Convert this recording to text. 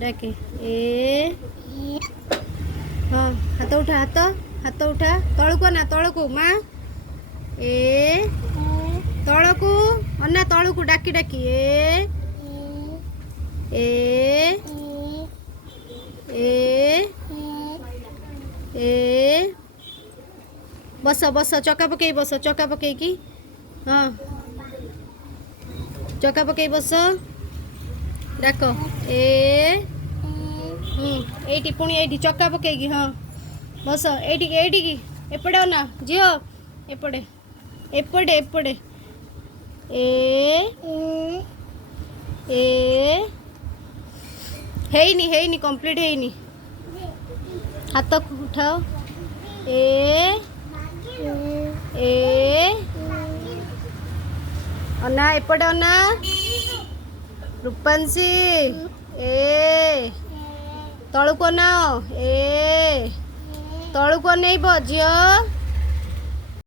डाके ए हाँ हाथ उठा हाथ उठा तलको ना तलको माँ ए तलको अन्ना तलको डाकी डाकी ए ए ए बस बस चका पकई बस चका पकई की हाँ चका पकई बस डाक ए एटी पुणी एटी चका पकई हाँ बस एटी की एपटे ना झील एपटे एपटे एपटे ए हेनी कंप्लीट हेनी हाथ उठाओ ए अन्ना एपटे अन्ना रूपांशी ए तलको ना ए तलको नहीं झील